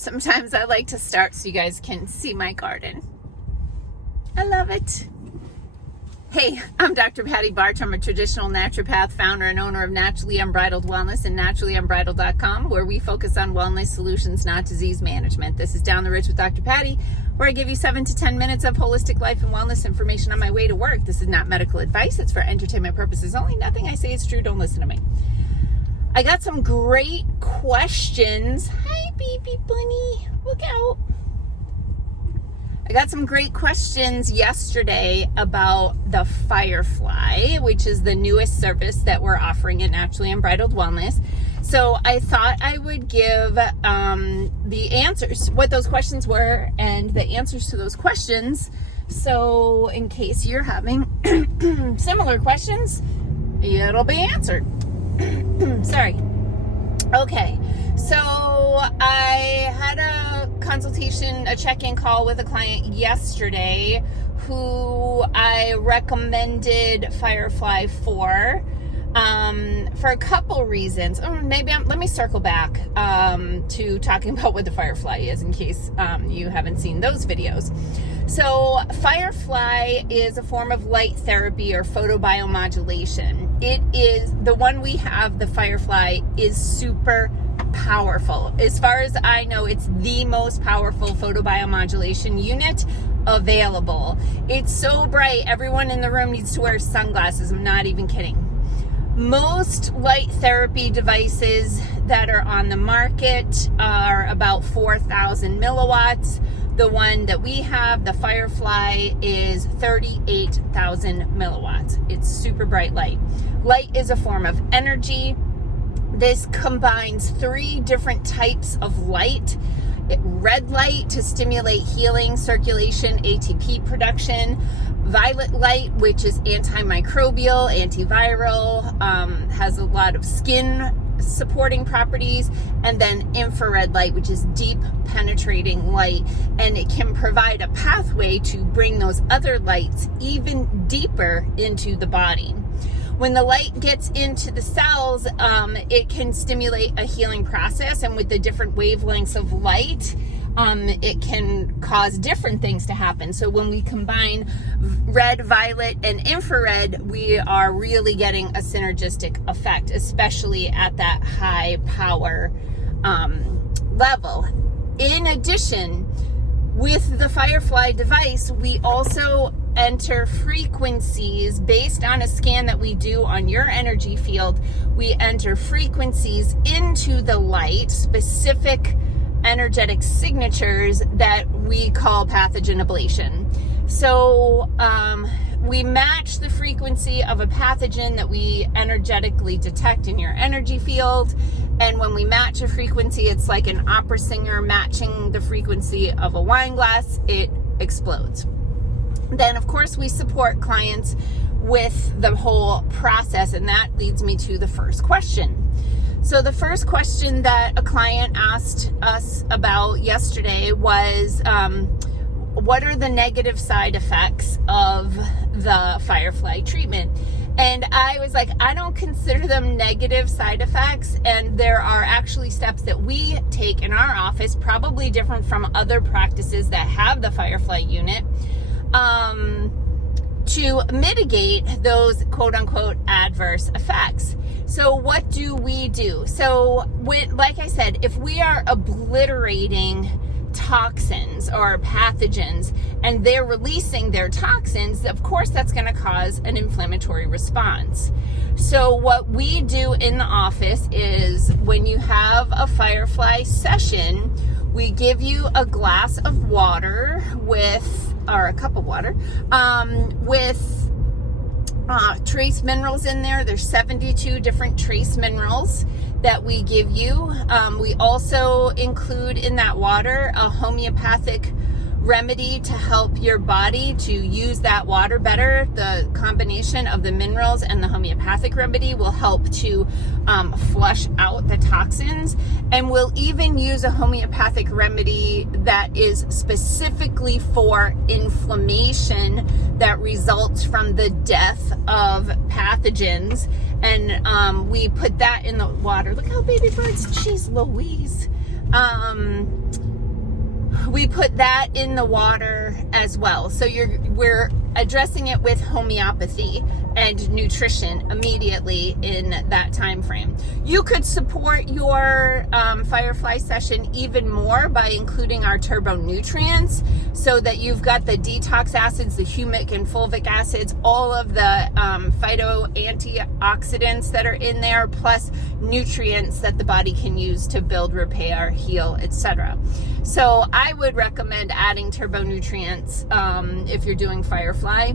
Sometimes I like to start so you guys can see my garden. I love it. Hey, I'm Dr. Patty Barch. I'm a traditional naturopath, founder and owner of Naturally Unbridled Wellness and naturallyunbridled.com, where we focus on wellness solutions, not disease management. This is Down the Ridge with Dr. Patty, where I give you 7 to 10 minutes of holistic life and wellness information on my way to work. This is not medical advice. It's for entertainment purposes only. Nothing I say is true. Don't listen to me. I got some great questions. Hi, baby bunny. Look out. I got some great questions yesterday about the Firefly, which is the newest service that we're offering at Naturally Unbridled Wellness. So I thought I would give the answers, what those questions were, and the answers to those questions. So in case you're having similar questions, it'll be answered. Sorry. Okay, so I had a consultation, a check-in call with a client yesterday who I recommended Firefly for a couple reasons. Let me circle back to talking about what the Firefly is in case you haven't seen those videos. So Firefly is a form of light therapy or photobiomodulation. It is the one we have, the Firefly, is super powerful. As far as I know, it's the most powerful photobiomodulation unit available. It's so bright, everyone in the room needs to wear sunglasses. I'm not even kidding. Most light therapy devices that are on the market are about 4,000 milliwatts. The one that we have, the Firefly, is 38,000 milliwatts. It's super bright light. Light is a form of energy. This combines 3 different types of light. Red light to stimulate healing, circulation, ATP production. Violet light, which is antimicrobial, antiviral, has a lot of skin supporting properties, and then infrared light, which is deep penetrating light, and it can provide a pathway to bring those other lights even deeper into the body. When the light gets into the cells, it can stimulate a healing process, and with the different wavelengths of light, it can cause different things to happen. So when we combine red, violet, and infrared, we are really getting a synergistic effect, especially at that high power level. In addition, with the Firefly device, we also enter frequencies based on a scan that we do on your energy field. We enter frequencies into the light, specific energetic signatures that we call pathogen ablation. So we match the frequency of a pathogen that we energetically detect in your energy field. And when we match a frequency, it's like an opera singer matching the frequency of a wine glass. It explodes. Then, of course, we support clients with the whole process, and that leads me to the first question. So the first question that a client asked us about yesterday was, what are the negative side effects of the Firefly treatment? And I was like, I don't consider them negative side effects, and there are actually steps that we take in our office, probably different from other practices that have the Firefly unit, to mitigate those quote-unquote adverse effects. So what do we do? So like I said, if we are obliterating toxins or pathogens and they're releasing their toxins, of course that's going to cause an inflammatory response. So what we do in the office is when you have a Firefly session, we give you a glass of water or a cup of water with trace minerals in there. There's 72 different trace minerals that we give you. We also include in that water a homeopathic remedy to help your body to use that water better. The combination of the minerals and the homeopathic remedy will help to flush out the toxins. And we'll even use a homeopathic remedy that is specifically for inflammation that results from the death of pathogens. And we put that in the water. Look how baby birds, jeez Louise. We put that in the water as well. So we're addressing it with homeopathy and nutrition immediately in that time frame. You could support your Firefly session even more by including our turbo nutrients, so that you've got the detox acids, the humic and fulvic acids, all of the phyto antioxidants that are in there, plus nutrients that the body can use to build, repair, heal, etc. So I would recommend adding turbo nutrients if you're doing Firefly.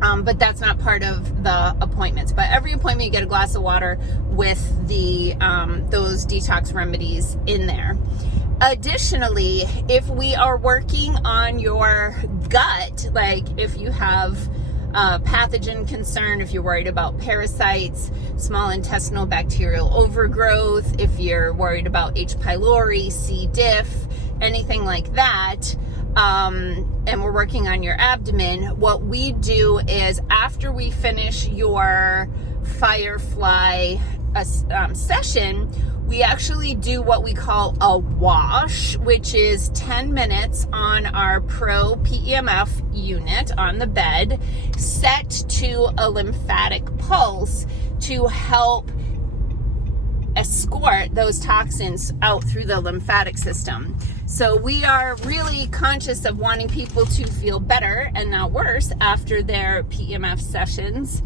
But that's not part of the appointments. But every appointment you get a glass of water with the those detox remedies in there. Additionally, if we are working on your gut, like if you have pathogen concern, if you're worried about parasites, small intestinal bacterial overgrowth, if you're worried about H. pylori, C. diff, anything like that, and we're working on your abdomen, what we do is after we finish your Firefly session, we actually do what we call a wash, which is 10 minutes on our Pro PEMF unit on the bed, set to a lymphatic pulse to help escort those toxins out through the lymphatic system. So we are really conscious of wanting people to feel better and not worse after their PEMF sessions.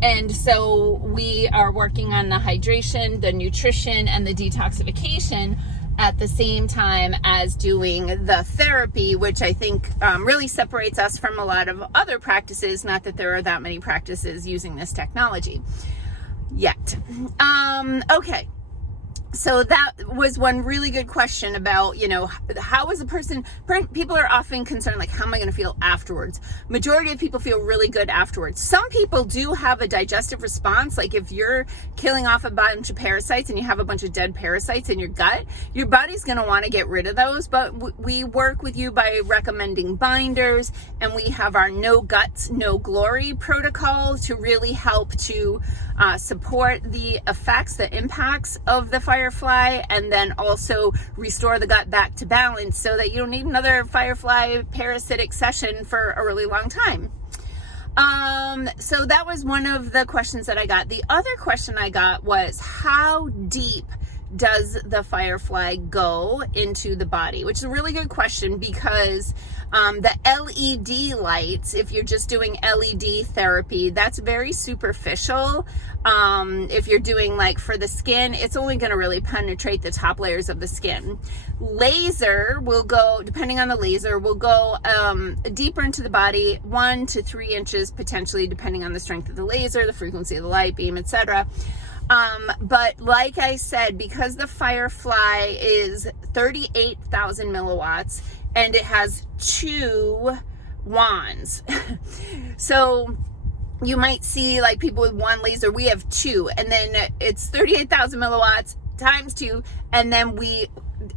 And so we are working on the hydration, the nutrition, and the detoxification at the same time as doing the therapy, which I think really separates us from a lot of other practices. Not that there are that many practices using this technology yet. Okay. So that was one really good question about, how is a person, people are often concerned, like, how am I going to feel afterwards? Majority of people feel really good afterwards. Some people do have a digestive response. Like if you're killing off a bunch of parasites and you have a bunch of dead parasites in your gut, your body's going to want to get rid of those. But we work with you by recommending binders, and we have our no guts, no glory protocol to really help to support the effects, the impacts of the Firefly, and then also restore the gut back to balance so that you don't need another Firefly parasitic session for a really long time. So that was one of the questions that I got. The other question I got was, how deep does the Firefly go into the body? Which is a really good question, because the LED lights, if you're just doing LED therapy, that's very superficial. If you're doing like for the skin, it's only going to really penetrate the top layers of the skin. Laser will go, depending on the laser, will go deeper into the body, 1 to 3 inches potentially, depending on the strength of the laser, the frequency of the light beam, etc. But like I said, because the Firefly is 38,000 milliwatts and it has 2 wands, so you might see like people with one laser, we have 2, and then it's 38,000 milliwatts times 2, and then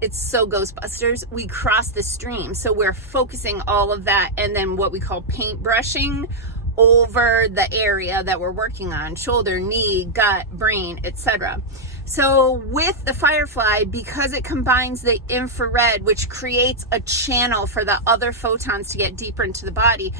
it's so Ghostbusters, we cross the stream. So we're focusing all of that, and then what we call paint brushing over the area that we're working on, shoulder, knee, gut, brain, etc. So with the Firefly, because it combines the infrared, which creates a channel for the other photons to get deeper into the body,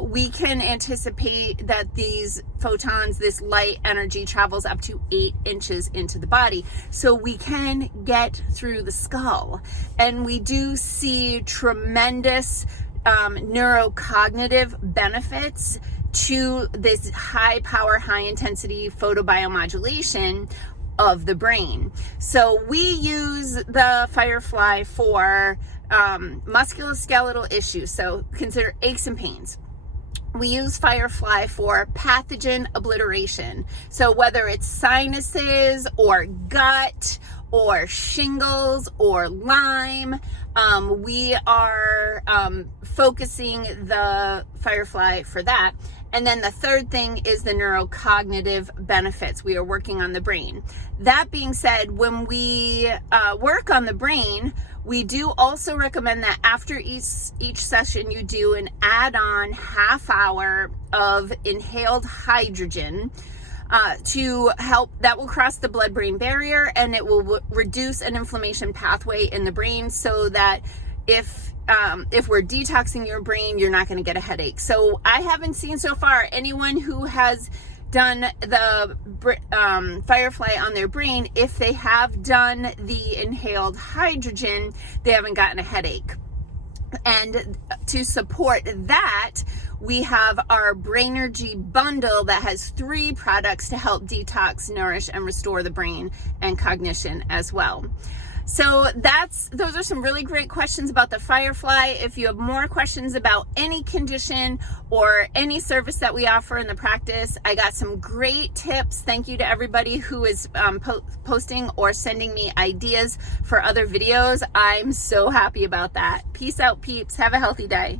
we can anticipate that these photons, this light energy, travels up to 8 inches into the body. So we can get through the skull. And we do see tremendous neurocognitive benefits to this high power, high intensity photobiomodulation of the brain. So we use the Firefly for musculoskeletal issues. So consider aches and pains. We use Firefly for pathogen obliteration. So whether it's sinuses or gut or shingles or Lyme, we are focusing the Firefly for that. And then the third thing is the neurocognitive benefits. We are working on the brain. That being said, when we work on the brain, we do also recommend that after each session, you do an add-on half hour of inhaled hydrogen to help. That will cross the blood-brain barrier, and it will reduce an inflammation pathway in the brain, so that if we're detoxing your brain, you're not going to get a headache. So I haven't seen so far anyone who has done the Firefly on their brain. If they have done the inhaled hydrogen, they haven't gotten a headache. And to support that, we have our Brainergy bundle that has 3 products to help detox, nourish, and restore the brain and cognition as well. So those are some really great questions about the Firefly. If you have more questions about any condition or any service that we offer in the practice, I got some great tips. Thank you to everybody who is posting or sending me ideas for other videos. I'm so happy about that. Peace out, peeps. Have a healthy day.